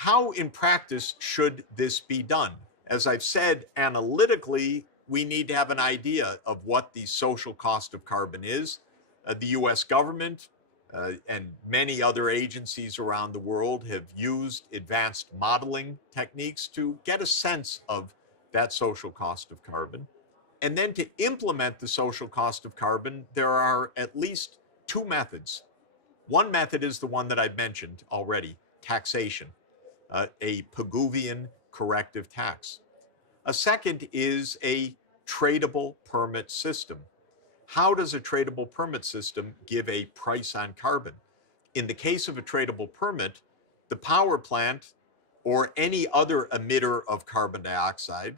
How in practice should this be done? As I've said, analytically, we need to have an idea of what the social cost of carbon is. The US government and many other agencies around the world have used advanced modeling techniques to get a sense of that social cost of carbon. And then to implement the social cost of carbon, there are at least two methods. One method is the one that I've mentioned already, taxation, a Pigouvian corrective tax. A second is a tradable permit system. How does a tradable permit system give a price on carbon? In the case of a tradable permit, the power plant or any other emitter of carbon dioxide,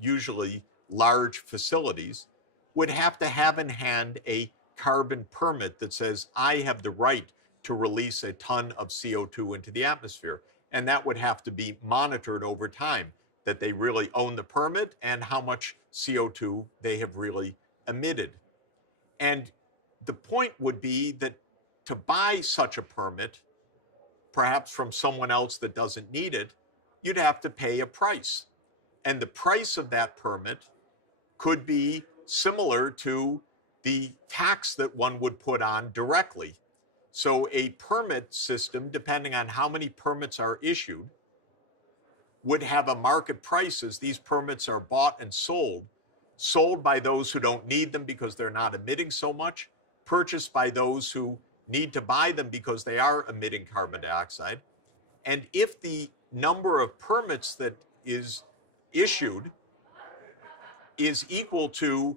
usually large facilities, would have to have in hand a carbon permit that says, I have the right to release a ton of CO2 into the atmosphere. And that would have to be monitored over time, that they really own the permit and how much CO2 they have really emitted. And the point would be that to buy such a permit, perhaps from someone else that doesn't need it, you'd have to pay a price. And the price of that permit could be similar to the tax that one would put on directly. So a permit system, depending on how many permits are issued, would have a market price as these permits are bought and sold by those who don't need them because they're not emitting so much, purchased by those who need to buy them because they are emitting carbon dioxide. And if the number of permits that is issued is equal to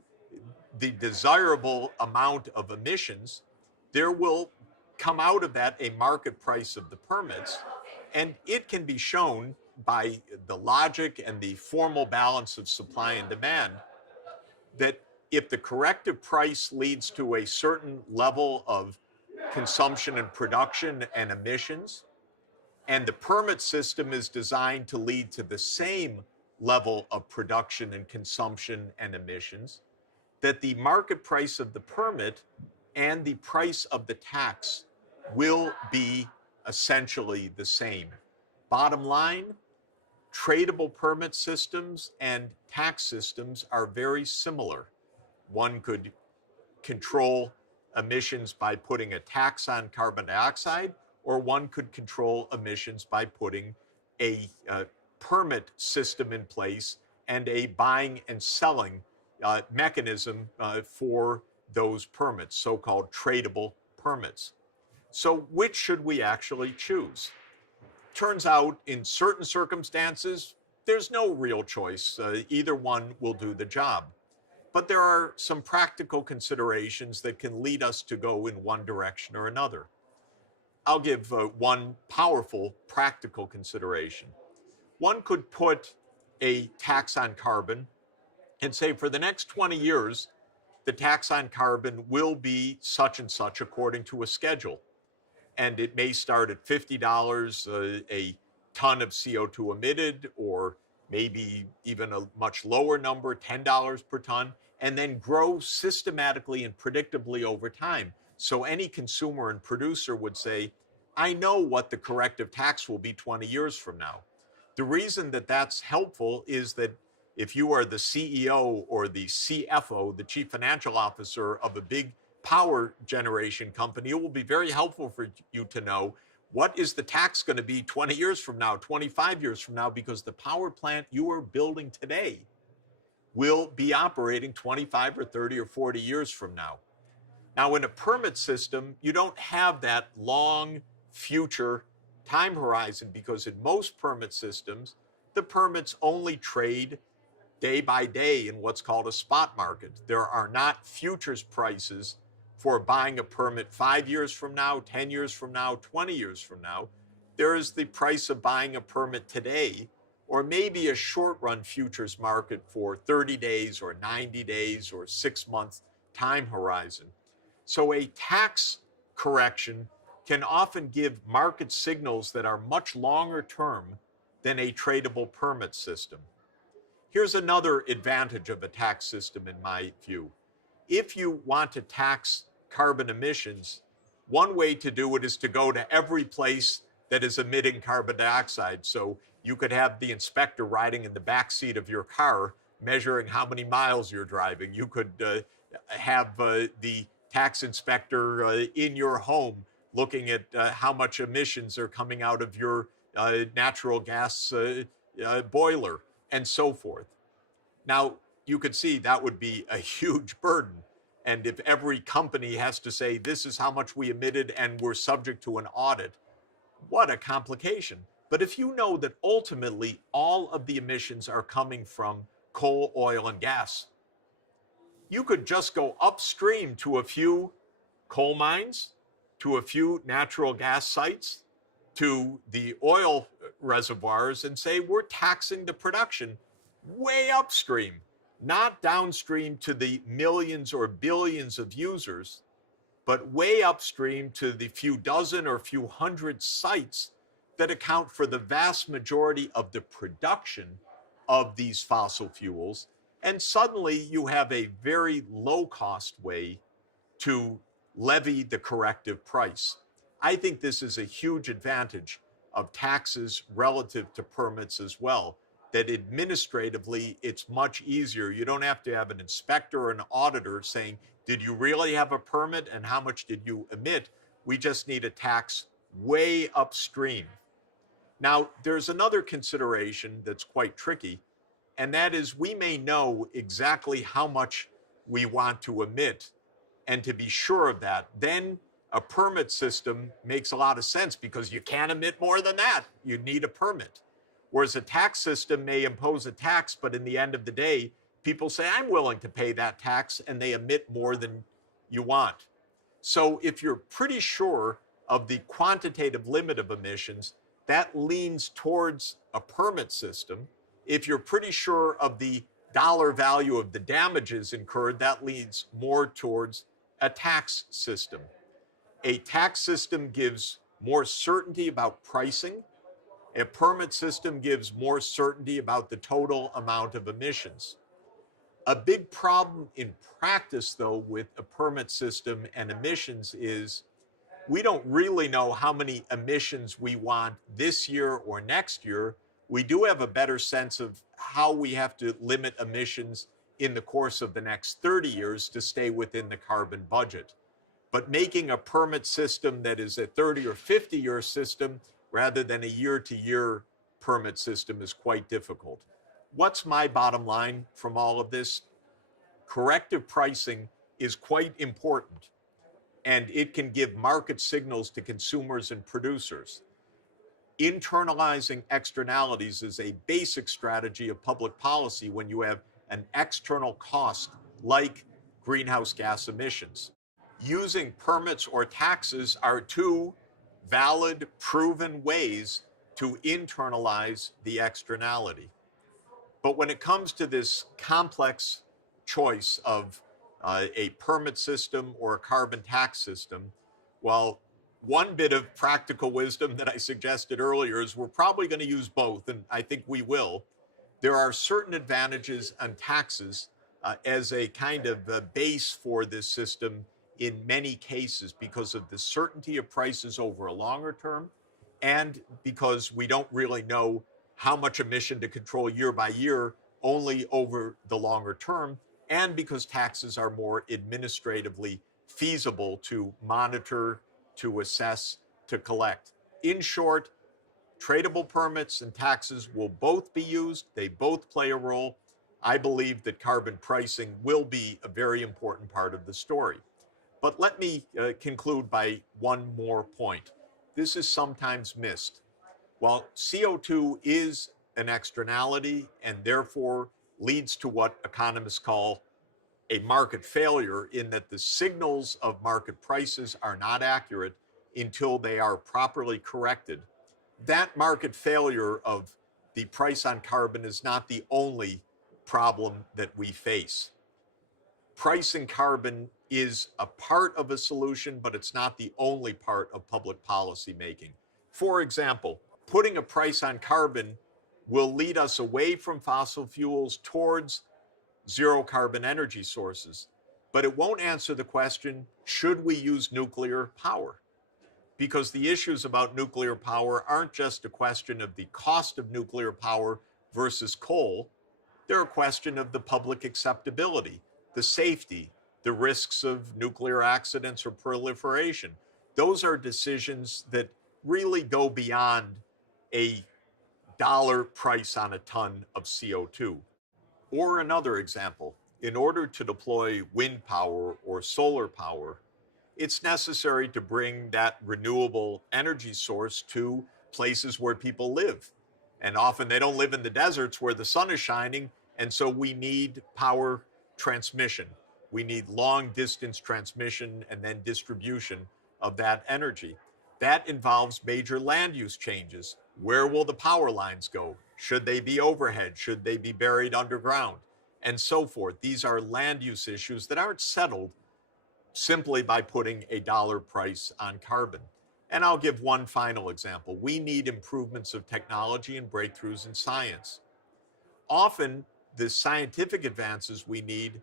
the desirable amount of emissions, there will come out of that a market price of the permits. And it can be shown by the logic and the formal balance of supply and demand that if the corrective price leads to a certain level of consumption and production and emissions, and the permit system is designed to lead to the same level of production and consumption and emissions, that the market price of the permit and the price of the tax will be essentially the same. Bottom line, tradable permit systems and tax systems are very similar. One could control emissions by putting a tax on carbon dioxide, or one could control emissions by putting a permit system in place and a buying and selling mechanism for those permits, so-called tradable permits. So which should we actually choose? Turns out in certain circumstances, there's no real choice. Either one will do the job. But there are some practical considerations that can lead us to go in one direction or another. I'll give one powerful practical consideration. One could put a tax on carbon and say for the next 20 years, the tax on carbon will be such and such according to a schedule. And it may start at $50 a ton of CO2 emitted, or maybe even a much lower number, $10 per ton, and then grow systematically and predictably over time. So any consumer and producer would say, I know what the corrective tax will be 20 years from now. The reason that that's helpful is that if you are the CEO or the CFO, the chief financial officer of a big power generation company, it will be very helpful for you to know what is the tax going to be 20 years from now, 25 years from now, because the power plant you are building today will be operating 25 or 30 or 40 years from now. Now, in a permit system, you don't have that long future time horizon because in most permit systems, the permits only trade day by day in what's called a spot market. There are not futures prices for buying a permit 5 years from now, 10 years from now, 20 years from now. There is the price of buying a permit today, or maybe a short run futures market for 30 days or 90 days or 6 months time horizon. So a tax correction can often give market signals that are much longer term than a tradable permit system. Here's another advantage of a tax system in my view. If you want to tax carbon emissions, one way to do it is to go to every place that is emitting carbon dioxide. So you could have the inspector riding in the back seat of your car measuring how many miles you're driving. You could have the tax inspector in your home looking at how much emissions are coming out of your natural gas boiler and so forth. Now, you could see that would be a huge burden. And if every company has to say, this is how much we emitted and we're subject to an audit, what a complication. But if you know that ultimately all of the emissions are coming from coal, oil, and gas, you could just go upstream to a few coal mines, to a few natural gas sites, to the oil reservoirs and say, we're taxing the production way upstream, not downstream to the millions or billions of users, but way upstream to the few dozen or few hundred sites that account for the vast majority of the production of these fossil fuels. And suddenly you have a very low cost way to levy the corrective price. I think this is a huge advantage of taxes relative to permits as well, that administratively it's much easier. You don't have to have an inspector or an auditor saying, did you really have a permit and how much did you emit? We just need a tax way upstream. Now, there's another consideration that's quite tricky, and that is we may know exactly how much we want to emit. And to be sure of that, then a permit system makes a lot of sense because you can't emit more than that. You need a permit. Whereas a tax system may impose a tax, but in the end of the day, people say, I'm willing to pay that tax, and they emit more than you want. So if you're pretty sure of the quantitative limit of emissions, that leans towards a permit system. If you're pretty sure of the dollar value of the damages incurred, that leans more towards a tax system. A tax system gives more certainty about pricing. A permit system gives more certainty about the total amount of emissions. A big problem in practice, though, with a permit system and emissions is we don't really know how many emissions we want this year or next year. We do have a better sense of how we have to limit emissions in the course of the next 30 years to stay within the carbon budget. But making a permit system that is a 30 or 50-year system rather than a year-to-year permit system is quite difficult. What's my bottom line from all of this? Corrective pricing is quite important, and it can give market signals to consumers and producers. Internalizing externalities is a basic strategy of public policy when you have an external cost like greenhouse gas emissions. Using permits or taxes are two valid, proven ways to internalize the externality. But when it comes to this complex choice of a permit system or a carbon tax system, well, one bit of practical wisdom that I suggested earlier is we're probably going to use both, and I think we will. There are certain advantages on taxes as a kind of base for this system in many cases because of the certainty of prices over a longer term and because we don't really know how much emission to control year by year, only over the longer term, and because taxes are more administratively feasible to monitor, to assess, to collect. In short, tradable permits and taxes will both be used. They both play a role. I believe that carbon pricing will be a very important part of the story. But let me conclude by one more point. This is sometimes missed. While CO2 is an externality and therefore leads to what economists call a market failure, in that the signals of market prices are not accurate until they are properly corrected, that market failure of the price on carbon is not the only problem that we face. Pricing carbon is a part of a solution, but it's not the only part of public policy making. For example, putting a price on carbon will lead us away from fossil fuels towards zero carbon energy sources, but it won't answer the question, should we use nuclear power? because the issues about nuclear power aren't just a question of the cost of nuclear power versus coal. They're a question of the public acceptability, the safety, the risks of nuclear accidents or proliferation. Those are decisions that really go beyond a dollar price on a ton of CO2. Or another example, in order to deploy wind power or solar power, it's necessary to bring that renewable energy source to places where people live. And often they don't live in the deserts where the sun is shining. And so we need power transmission. We need long distance transmission and then distribution of that energy. That involves major land use changes. Where will the power lines go? Should they be overhead? Should they be buried underground? And so forth. These are land use issues that aren't settled simply by putting a dollar price on carbon. And I'll give one final example. We need improvements of technology and breakthroughs in science. Often, the scientific advances we need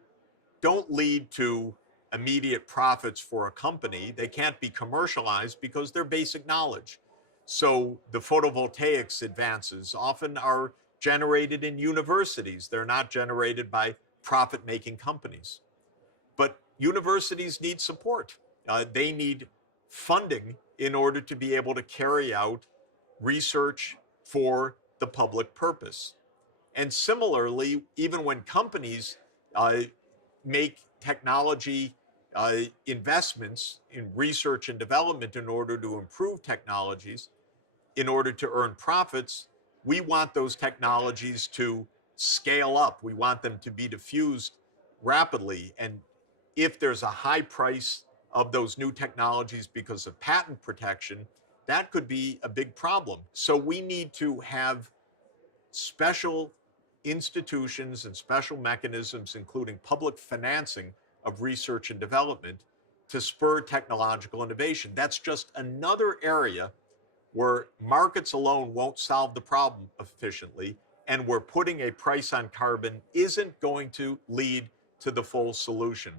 don't lead to immediate profits for a company. They can't be commercialized because they're basic knowledge. So the photovoltaics advances often are generated in universities. They're not generated by profit-making companies. But universities need support. They need funding in order to be able to carry out research for the public purpose. And similarly, even when companies make technology investments in research and development in order to improve technologies, in order to earn profits, we want those technologies to scale up. We want them to be diffused rapidly. And if there's a high price of those new technologies because of patent protection, that could be a big problem. So we need to have special institutions and special mechanisms, including public financing of research and development, to spur technological innovation. That's just another area where markets alone won't solve the problem efficiently, and where putting a price on carbon isn't going to lead to the full solution.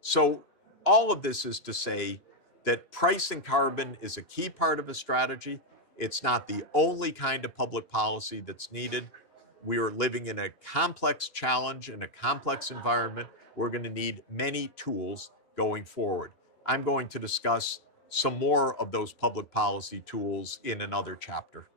So all of this is to say that pricing carbon is a key part of a strategy. It's not the only kind of public policy that's needed. We are living in a complex challenge, in a complex environment. We're going to need many tools going forward. I'm going to discuss some more of those public policy tools in another chapter.